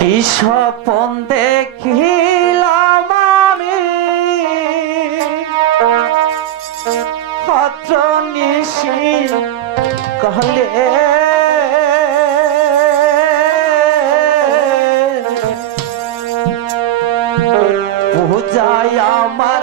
কি স্বপন দেখিলাম আমি। পত্র নিশি কহলে পূজায় আমার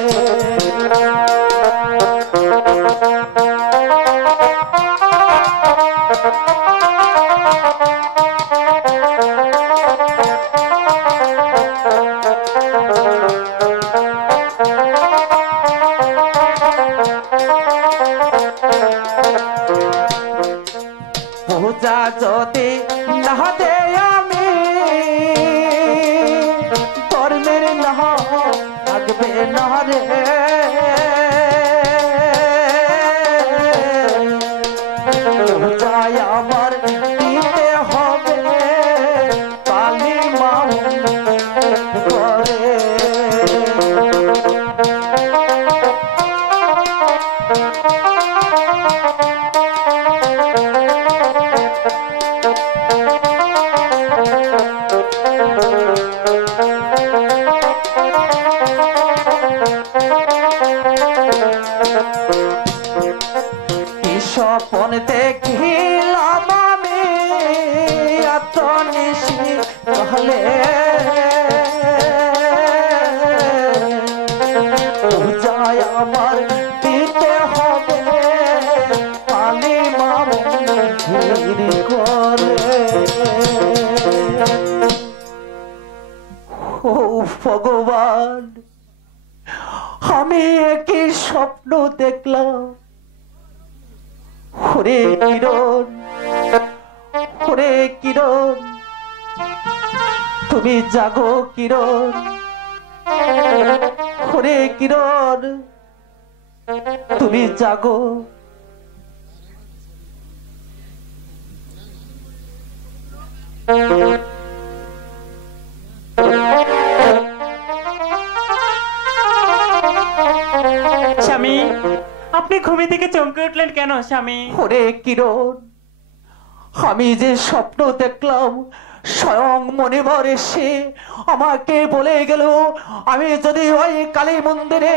পূজা যদি না দে আমি কর্মের নহ থাকবে না স্বপন দেখিলাম আমি? এত নিশি তাহলে? পূজায় আমার দিতে হবে। কালী মামু করে। ভগবান, আমি একই স্বপ্ন দেখলাম। ওরে কিরণ হরে কিরণ তুমি জাগো কিরণ হরে কিরণ তুমি জাগো। স্বামী আপনি ঘুমি থেকে চমকে উঠলেন কেন স্বামী ওরে কিরণ আমি যে স্বপ্ন দেখলাম স্বয়ং মনে মনিবর এসে আমাকে বলে গেল আমি যদি ওই কালী মন্দিরে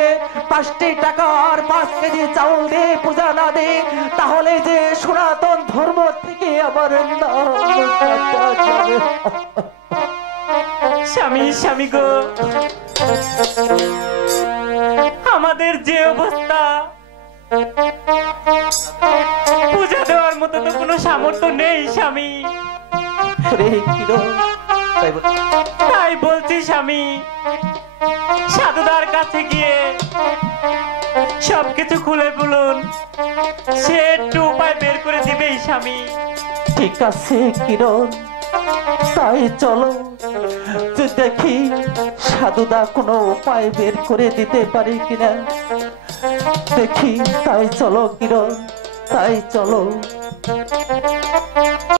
পাঁচটি টাকা আর পাঁচ কেজি চাউল দিয়ে পূজা না দিই তাহলে যে সনাতন ধর্ম থেকে আমার। স্বামী স্বামী গো আমাদের যে অবস্থা পূজা দেওয়ার মতো তো কোনো সামর্থ্য নেই স্বামী। তাই বল- তাই বলছি স্বামী। সাধুদার কাছে গিয়ে সবকিছু খুলে বলুন। সে একটু উপায় বের করে দিবেই স্বামী। ঠিক আছে কিরণ তাই চলো দেখি সাধুদা কোনো উপায় বের করে দিতে পারি কিনা। দেখি, তাই চলো কিরণ, তাই চলো।